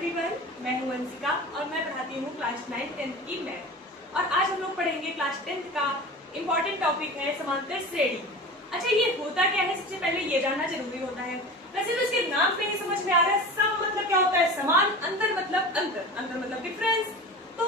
Everyone, मैं हूं वंशिका और मैं पढ़ाती हूं क्लास 9 10th की मैथ। और आज हम लोग पढ़ेंगे क्लास 10th का इम्पोर्टेंट टॉपिक है समांतर श्रेणी। अच्छा, ये होता क्या है, सबसे पहले ये जानना जरूरी होता है। वैसे तो इसके नाम से ही समझ में आ रहा है, सम मतलब क्या होता है समान, अंतर मतलब अंतर, अंतर मतलब डिफरेंस। तो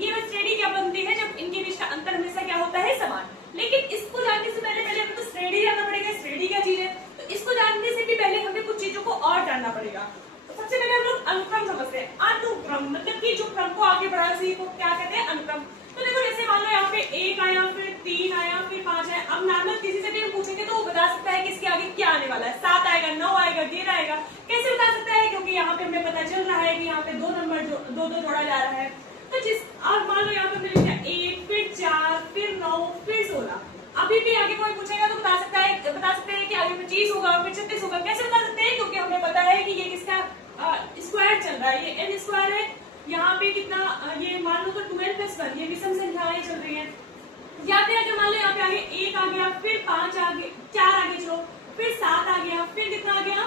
ये श्रेणी क्या बनती है जब इनके बीच का अंतर हमेशा क्या होता है समान। लेकिन इसको जानने से पहले हमें तो श्रेणी जानना पड़ेगा। श्रेणी क्या चीज है, तो इसको जानने से भी पहले हमें कुछ चीजों को और जानना पड़ेगा। सबसे पहले हम लोग अनुक्रम समझते हैं। अनुक्रम मतलब कि जो क्रम को आगे बढ़ा उसी को क्या कहते हैं, अनुक्रम। तो देखो, जैसे मान लो यहाँ पे 1 आया, फिर 3 आया, फिर 5 आया। अब नॉर्मल किसी से भी हम पूछेंगे तो वो बता सकता है कि इसके आगे क्या आने वाला है। 7 आएगा, 9 आएगा, 11 आएगा। कैसे बता सकता है? क्योंकि यहाँ पे हमें पता चल रहा है कि यहाँ पे दो नंबर दो जोड़ा जा रहा है। तो जिस अब मान लो यहाँ पे मैंने लिखा 1, फिर 4, फिर 9, फिर 16। अभी भी आगे कोई पूछेगा तो बता सकते हैं कि आगे 25 होगा, फिर 36 होगा। कैसे बता सकते हैं? क्योंकि हमें पता है कि ये किसका स्क्वायर चल रहा है, ये n स्क्वायर है। यहाँ पे कितना, ये मान लो तो 12 + 1, ये विषम संख्याएं चल रही हैं। या फिर अगर मान लो यहाँ पे आगे 1 आ गया, फिर 5 आ गया, 4 आगे चलो, फिर 7 आ गया, फिर कितना आ गया,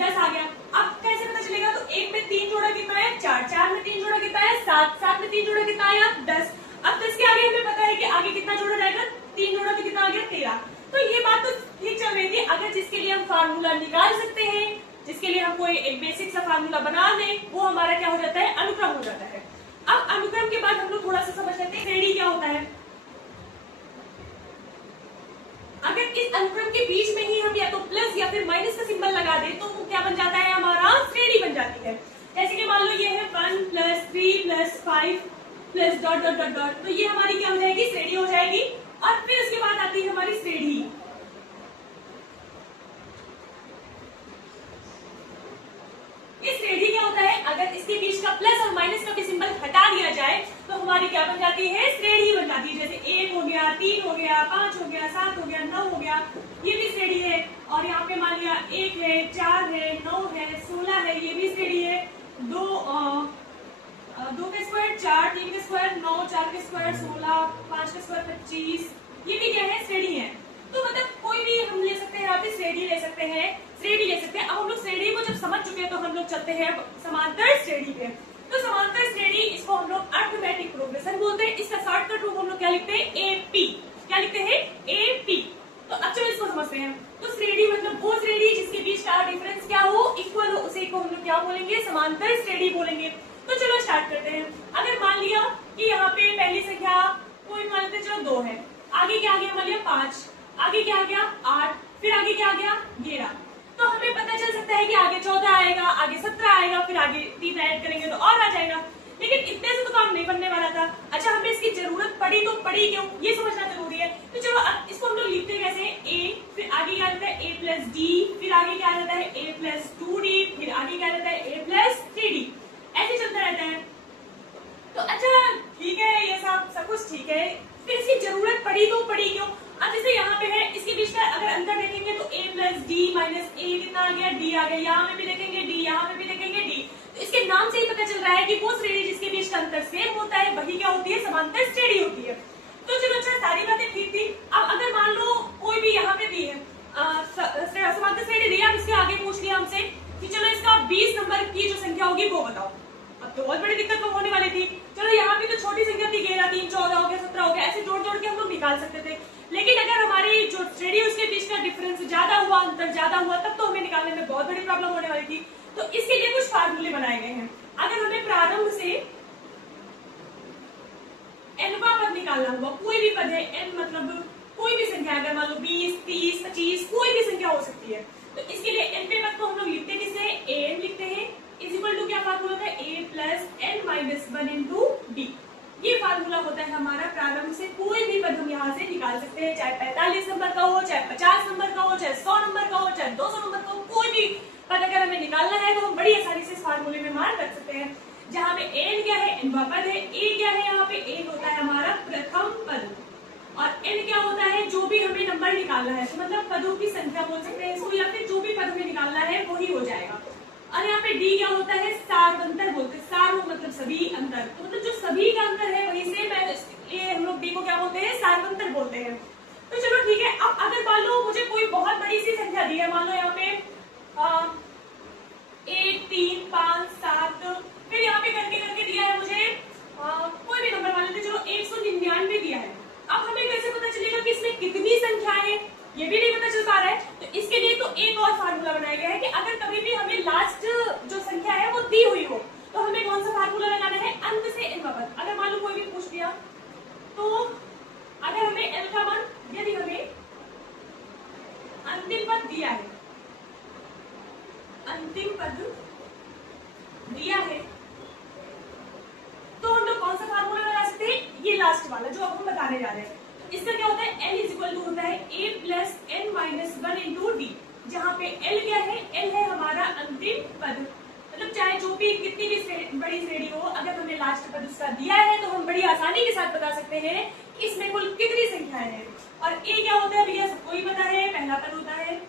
10 आ गया। अब कैसे पता चलेगा? तो 1 में 3 जोड़ा कितना है, 4, 4 में 3 जोड़ा कितना है, 7, 7 में 3 जोड़ा कितना आया, 10। अब 10 के आगे हमें पता है कि आगे कितना जोड़ा जाएगा, 3 जोड़ा तो कितना आ गया, 13। तो ये बात तो ठीक चल रही थी। अगर जिसके लिए हम फार्मूला निकाल सकते हैं, जिसके लिए हम कोई एक बेसिक सा फार्मूला बना लें, वो हमारा क्या हो जाता है, अनुक्रम हो जाता है। अब अनुक्रम के बाद हम लोग थोड़ा सा समझ लेते हैं श्रेणी क्या होता है। अगर इस अनुक्रम के बीच में ही हम या तो प्लस या फिर माइनस का सिंबल लगा दें तो वो क्या बन जाता है, हमारा श्रेणी बन जाती है। जैसे कि मान लो ये है 1 + 3 + 5 + डॉट डॉट डॉट डॉट, तो ये हमारी क्या हो जाएगी, श्रेणी हो जाएगी। और फिर उसके बाद आती है हमारी श्रेणी। इस श्रेणी क्या होता है, अगर इसके बीच का प्लस और माइनस का भी सिंबल हटा दिया जाए तो हमारी क्या बन जाती है, श्रेणी बन जाती है। जैसे 1 हो गया, 3 हो गया, 5 हो गया, 7 हो गया, 9 हो गया, ये भी श्रेणी है। और यहाँ पे मान लिया 1 है, 4 है, 9 है, 16 है, ये भी श्रेणी है। 2 का स्क्वायर 4, 3 का स्क्वायर 9, 4 का स्क्वायर 16, 5 का स्क्वायर 25, ये भी क्या है, श्रेणी है। तो मतलब कोई भी हम ले सकते हैं, यहाँ पे श्रेणी ले सकते हैं, श्रेणी ले सकते हैं। अब हम लोग श्रेणी को जब समझ चुके हैं तो हम लोग चलते हैं समांतर श्रेणी पे। तो समांतर श्रेणी, इसको हम लोग अरिथमेटिक प्रोग्रेशन बोलते हैं। इसका शॉर्टकट रूप हम लोग क्या लिखते हैं, एपी। क्या लिखते हैं, एपी। तो अब चलो इसको समझते हैं। तो श्रेणी मतलब वो श्रेणी जिसके बीच का डिफरेंस क्या हो, इक्वल हो, उसे को हम लोग क्या बोलेंगे, समांतर श्रेणी बोलेंगे। तो चलो स्टार्ट करते हैं। अगर मान लिया कि यहाँ पे पहली संख्या कोई मान लेते चलो 2 है, आगे क्या आ गया, मान लिया 5, आगे क्या आ गया 8, फिर आगे क्या आ गया 11। तो हमें पता चल सकता है कि आगे 14 आएगा, आगे 17 आएगा, फिर आगे 3 ऐड करेंगे तो और आ जाएगा। लेकिन इतने से तो काम नहीं बनने वाला था। अच्छा, हमें इसकी जरूरत पड़ी तो पड़ी क्यों, ये समझना जरूरी है। तो चलो अब इसको हम लोग लिखते कैसे, a, फिर आगे क्या रहता है a + d, फिर आगे क्या रहता है a + 2d, फिर आगे क्या रहता है a + 3d, ऐसे चलता रहता है। तो अच्छा ठीक है, ये सब कुछ ठीक है। फिर इसकी जरूरत पड़ी तो पड़ी क्यों। अब जैसे यहाँ पे है, इसके बीच का अगर अंतर देखेंगे तो a + d - a कितना आ गया, d आ गया। यहाँ पे भी देखेंगे d, यहाँ पे भी देखेंगे d। तो इसके नाम से ही पता चल रहा है कि वो श्रेणी जिसके बीच का अंतर सेम होता है वही क्या होती है, समांतर श्रेणी होती है। तो चलो अच्छा, सारी बातें ठीक थी। अब अगर मान लो कोई भी यहाँ पे दी है समांतर श्रेणी दी, अब इसके आगे पूछ लिया हमसे कि चलो इसका 20 नंबर की जो संख्या होगी वो बताओ। अब तो बहुत बड़ी दिक्कत तो होने वाली थी। चलो यहाँ पे तो छोटी संख्या थी, 11, 3, 14 हो गया, 17 हो गया, ऐसे जोड़ जोड़ के हम लोग निकाल सकते थे। लेकिन अगर हमारी जो श्रेणी उसके बीच का डिफरेंस ज्यादा हुआ, अंतर ज्यादा हुआ, तब तो हमें निकालने में बहुत बड़ी प्रॉब्लम होने वाली थी। तो इसके लिए कुछ फार्मूले बनाए गए हैं। अगर हमें प्रारंभ से n-वां पद निकालना हुआ, कोई भी पद है, n मतलब कोई भी संख्या, अगर मान लो 20, 30, 25, कोई भी संख्या हो सकती है। तो इसके लिए n पे पद को हम लोग लिखते किससे, an लिखते हैं, इक्वल टू क्या फार्मूला होता है, a + n - 1 * d। ये फार्मूला होता है हमारा। प्रारंभ से कोई भी पद हम यहाँ से निकाल सकते हैं, चाहे 45 नंबर का हो, चाहे 50 नंबर का हो, चाहे 100 नंबर का हो, चाहे 200 नंबर का हो, कोई भी पद अगर हमें निकालना है तो हम बड़ी आसानी से इस फार्मूले में मार कर सकते हैं। जहाँ पे n क्या है, n-वां पद है, a क्या है, यहाँ पे a होता है हमारा प्रथम पद, और n क्या होता है, जो भी हमें नंबर निकालना है, तो मतलब पदों की संख्या बोल सकते हैं इसको, या फिर जो भी पद हमें निकालना है वही हो जाएगा। और यहाँ पे d क्या होता है, सार्वंतर बोलते हैं। सार मतलब सभी, अंतर तो मतलब जो सभी का अंतर है वही से ये हम लोग d को क्या बोलते हैं, सार्वंतर बोलते हैं। तो चलो ठीक है। अब अगर मान लो मुझे कोई बहुत बड़ी सी संख्या दी है, मान लो यहाँ पे 1, 3, 5, 7, आ रहा है। तो इसका क्या होता है, L इज इक्वल टू होता है A plus N minus 1 into D, जहाँ पे L क्या है, L है हमारा अंतिम पद। मतलब चाहे जो भी कितनी भी बड़ी श्रेणी हो, अगर हमें लास्ट पद उसका दिया है तो हम बड़ी आसानी के साथ बता सकते हैं कि इसमें कुल कितनी संख्याएं हैं। और A क्या होता है भैया सबको ही पता है, पहला पद होता है।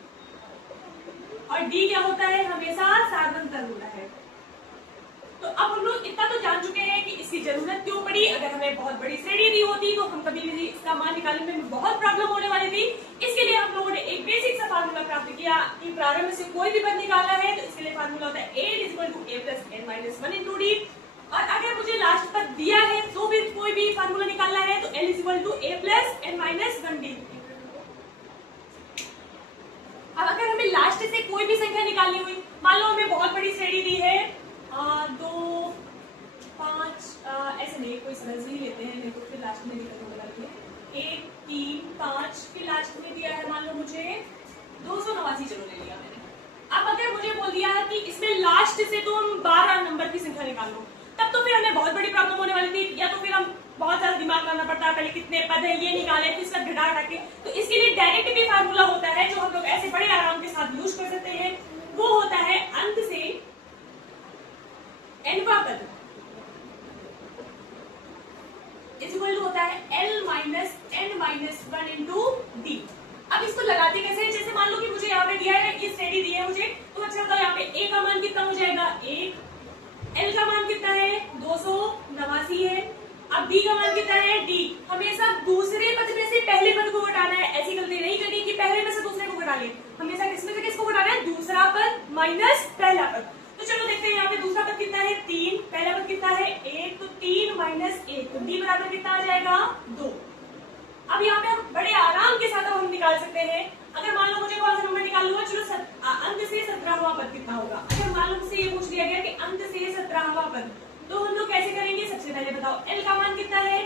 और D क्या होता है, हमेशा सार्वंतर होता है। तो अब हम लोग इतना तो जान चुके हैं कि इसकी जरूरत क्यों पड़ी। अगर हमें बहुत बड़ी श्रेणी दी होती तो हम कभी भी इसका मान निकालने में बहुत प्रॉब्लम होने वाली थी। इसके लिए हम लोगों ने एक बेसिक सा फार्मूला प्राप्त किया कि प्रारंभ से कोई भी पद निकालना है तो इसके लिए फार्मूला होता है A is equal to A plus N minus 1 into d. और अगर मुझे लास्ट पद दिया है तो भी कोई भी फार्मूला निकालना है तो L is equal to A plus N minus 1 d. अब अगर हमें लास्ट से कोई भी संख्या निकालनी हुई, मान लो हमें बहुत बड़ी श्रेणी दी है 2 5 ऐसे नहीं, कोई समझ नहीं लेते हैं, नहीं तो फिर लास्ट में निकल होगा 1 3 5 फिर लास्ट में दिया है मान लो मुझे 289, चलो ले लिया मैंने। अब अगर मुझे बोल दिया है कि इसमें लास्ट से तुम 12 नंबर की संख्या निकाल लो, तब तो फिर हमें बहुत बड़ी प्रॉब्लम होने वाली थी। या तो फिर हम बहुत ज्यादा दिमाग करना पड़ता, पहले कितने पद है ये निकाले, फिर सब घटा हटा के। तो इसके लिए डायरेक्ट भी फार्मूला होता है जो हम लोग ऐसे बड़े आराम के साथ यूज कर सकते हैं, वो होता है अंत से nवा पद इज इक्वल टू होता है L minus N minus 1 into D. अब इसको लगाते कैसे हैं, जैसे मान लो कि मुझे यहाँ पे दिया है, ये श्रेणी दी है मुझे, तो अच्छा बताओ यहाँ पे A का मान कितना हो जाएगा 1, L का मान कितना है 289 है, अब D का मान कितना है D। हमेशा दूसरे पद में से पहले पद को घटाना है, ऐसी गलती नहीं करनी कि पहले में से दूसरे को घटा ले, हमेशा किसमें से किसको घटाना है, दूसरा पद माइनस पहला पद। तो चलो देखते हैं यहाँ पे दूसरा पद कितना है 3, पहला पद कितना है 1, तो 3 माइनस 1 तो D बराबर कितना आ जाएगा 2। अब यहाँ पे हम बड़े आराम के साथ हम निकाल सकते हैं। अगर मान लो मुझे कौन सा नंबर निकालना, चलो अंत से 17वां पद कितना होगा। अगर मान लो मुझसे ये पूछ दिया गया कि अंत से 17वां पद, तो हम लोग कैसे करेंगे, सबसे पहले बताओ L का मान कितना है,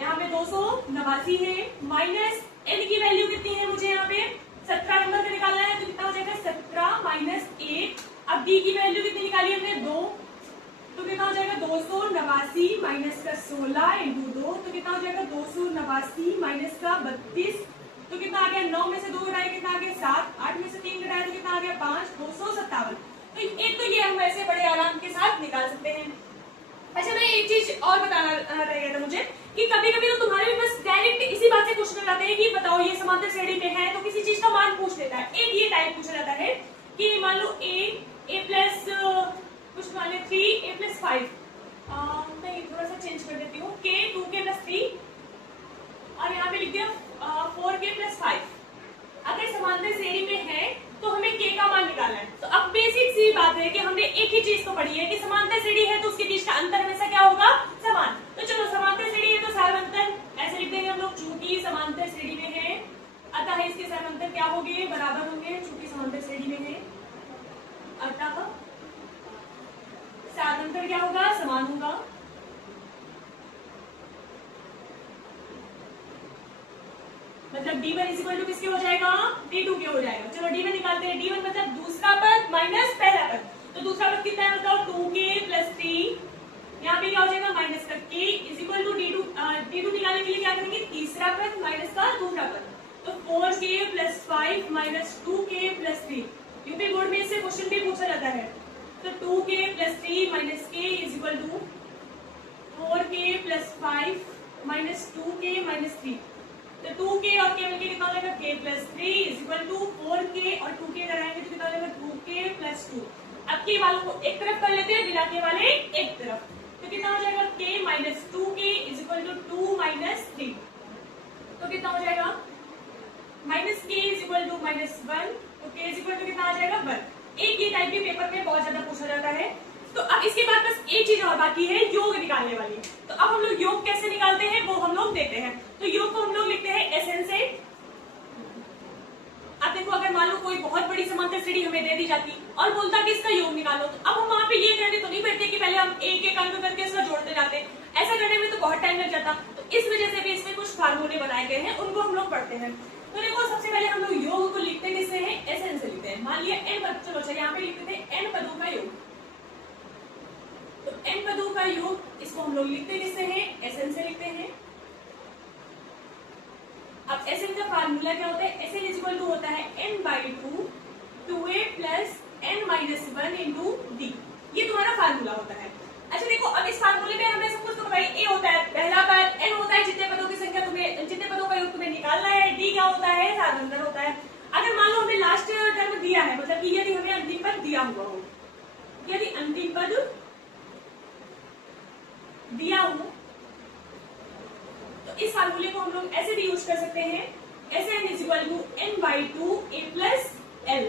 यहाँ पे 289 है, माइनस L की वैल्यू कितनी है, मुझे यहाँ पे 17 नंबर का निकालना है, तो कितना हो जाएगा 17 माइनस 1। अब D की वैल्यू कितनी निकाली हमने 2, तो कितना हो जाएगा 289 माइनस का 16 इंटू 2, तो कितना हो जाएगा 289 माइनस का 32, तो कितना आ गया 9 में से 2 घटाए कितना आ गया 7, 8 में से 3 घटाए तो कितना आ गया 5, 257। तो एक तो ये हम ऐसे बड़े आराम के साथ निकाल सकते हैं। अच्छा मैं एक चीज और बताना रह गया था मुझे कि कभी कभी तो तुम्हारे भी बस डायरेक्ट इसी बात से क्वेश्चन आते हैं कि बताओ ये समांतर श्रेणी में है, तो किसी चीज का मान पूछ लेता है। एक ये टाइप पूछा जाता है कि मान लो a प्लस कुछ मान लो 3 a प्लस 5, मैं थोड़ा सा चेंज कर देती हूँ, k 2k प्लस 3 और यहाँ पे लिख दिया 4k प्लस 5। अगर समांतर श्रेणी में है तो हमें k का मान निकालना है। तो अब बेसिक सी बात है कि हमने एक ही चीज तो पढ़ी है कि समांतर श्रेणी है तो उसके बीच का अंतर हमेशा क्या होगा, समान। तो चलो समांतर श्रेणी है तो सार्वंतर ऐसे लिख देंगे हम लोग, चूंकि समांतर श्रेणी में है अतः इसके सार्वंतर क्या होंगे, बराबर होंगे, चूंकि समांतर श्रेणी में है अतः सार्वंतर क्या होगा, समान होगा। मतलब D1 इज इक्वल टू किसके हो जाएगा, D2 के हो जाएगा। चलो D1 निकालते हैं, D1 मतलब दूसरा पद माइनस पहला पद, तो दूसरा पद कितना है बताओ 2k प्लस 3, यहाँ पे क्या हो जाएगा माइनस का k is equal to D2 निकालने के लिए क्या करेंगे, तीसरा पद माइनस का दूसरा पद, तो 4k plus 5 minus 2k plus 3। UP board में इससे क्वेश्चन भी पूछा जाता है। तो 2k plus 3 minus k is equal to 4k plus 5 minus 2k minus 3, तो 2k और k मिलकर कितना हो जाएगा k plus 3 is equal to 4k और 2k लगाएंगे तो कितना हो जाएगा 2k प्लस 2। अब k वालों को एक तरफ कर लेते हैं, बिना k वाले एक तरफ, तो कितना हो जाएगा k minus 2k is equal to 2 minus 3, तो कितना हो जाएगा minus k is equal to minus 1, तो k इज इक्वल टू कितना आ जाएगा 1। एक ये टाइप भी पेपर में बहुत ज्यादा पूछा जाता है। तो अब इसके बाद बस एक चीज और बाकी है, योग निकालने वाली। तो अब हम लोग योग कैसे निकालते हैं वो हम लोग देखते हैं। तो योग को हम लोग लिखते हैं SN से। अब देखो अगर मान लो कोई बहुत बड़ी समांतर श्रेणी हमें दे दी जाती और बोलता कि इसका योग निकालो, तो अब हम वहां पे ये करने तो नहीं बैठते कि पहले हम एक एक अंक करके इसका जोड़ते जाते, ऐसा करने में तो बहुत टाइम लग जाता। तो इस वजह से भी इसमें कुछ फार्मूले बनाए गए हैं, उनको हम लोग पढ़ते हैं। तो देखो सबसे पहले हम लोग योग को लिखते किससे हैं, SN से लिखते हैं। मान लिया n पद, चलो अच्छा यहाँ पे लिखते थे n पदों का योग, तो n पदों का योग इसको हम लोग लिखते किससे हैं, SN से लिखते हैं। अब SN का फार्मूला क्या होता है? SN इक्वल टू होता है n/2 2a plus n minus 1 into D. ये तुम्हारा फार्मूला होता है। अच्छा देखो, अब इस फार्मूले में हमने सब कुछ तो भाई a होता है पहला पद, n होता है जितने पदों की संख्या तुम्हें, जितने पदों का योग तुम्हें निकालना है, d क्या होता है? साधारण होता है। अगर मान लो हमें लास्ट टर्म दिया है, मतलब कि यदि हमें अंतिम पद दिया हुआ हो, यदि अंतिम पद दिया हो तो इस फार्मूले को हम लोग ऐसे भी यूज कर सकते हैं, Sn equal to n/2 a plus l।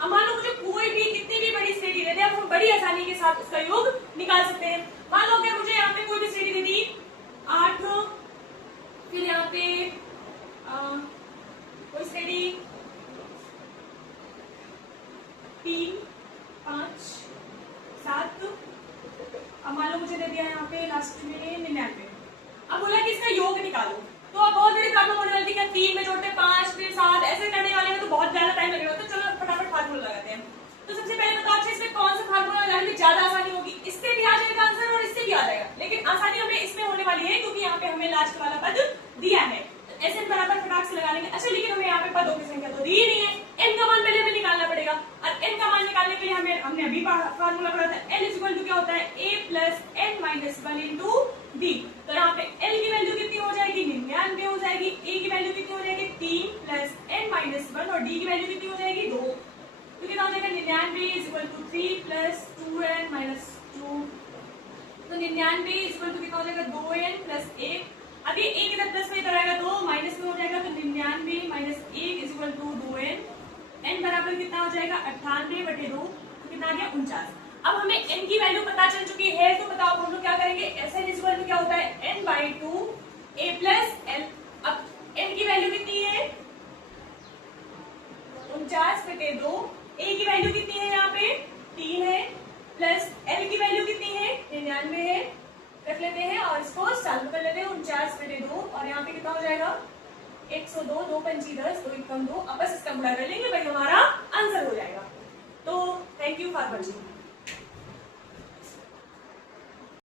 अब मान लो मुझे कोई भी कितनी भी बड़ी श्रेणी दे दे, अब हम बड़ी आसानी के साथ उसका योग निकाल सकते हैं। मान लो अगर मुझे यहाँ पे कोई भी श्रेणी दे दी 8, फिर यहाँ पे कोई श्रेणी 3, 5, 7, अब मान लो मुझे दे दिया यहाँ पे लास्ट में 99। अब बोला कि इसका योग निकालो, तो अब बहुत बड़ी प्रॉब्लम होने वाली है। 3 में जोड़ते 5 फिर 7 ऐसे करने वाले में तो बहुत ज्यादा टाइम लगेगा। तो चलो फटाफट फार्मूला लगाते हैं। तो सबसे पहले बताओ अच्छा इसमें कौन सा फार्मूला लगाने में ज्यादा आसानी होगी? इससे भी आ जाएगा आंसर और इससे भी आ जाएगा, लेकिन आसानी हमें इसमें होने वाली है क्योंकि यहाँ पे हमें लास्ट वाला पद दिया है। SN बराबर फटाक से लगा लेंगे। अच्छा लेकिन हमें यहाँ पे पदों की संख्या तो दी ही नहीं है, n का मान पहले हमें निकालना पड़ेगा और n का मान निकालने के लिए हमने अभी फार्मूला पढ़ा था, n इक्वल टू क्या होता है? a plus n minus 1 into d। तो यहाँ पे l की वैल्यू कितनी हो जाएगी? 99 हो जाएगी। a की वैल्यू कितनी हो जाएगी? 3 प्लस n माइनस 1 और d की वैल्यू कितनी हो जाएगी? 2। तो कितना हो जाएगा? 99 equal to 3 plus 2n minus 2। तो 99 इक्वल टू कितना हो जाएगा? 2n plus 1। अभी एक इधर प्लस में इधर आएगा तो माइनस में हो जाएगा, तो 99 minus 1 equal to 2n। n बराबर कितना हो जाएगा? 98/2। कितना आ गया? 49। अब हमें n की वैल्यू पता चल चुकी है, तो बताओ हम लोग क्या करेंगे? Sn इक्वल टू क्या होता है? n/2 a plus l। अब n की वैल्यू कितनी है? 49/2। a की वैल्यू कितनी है? यहाँ पे 3 है, प्लस l की वैल्यू कितनी है? 99 है। रख लेते हैं और इसको सॉल्व कर लेते हैं। 49/2 और यहाँ पे कितना हो जाएगा? 102, 2 पंची 10, 2 एकम 2। अब बस इसका गुणा कर लेंगे भाई, हमारा आंसर हो जाएगा। तो थैंक यू फॉर वॉचिंग।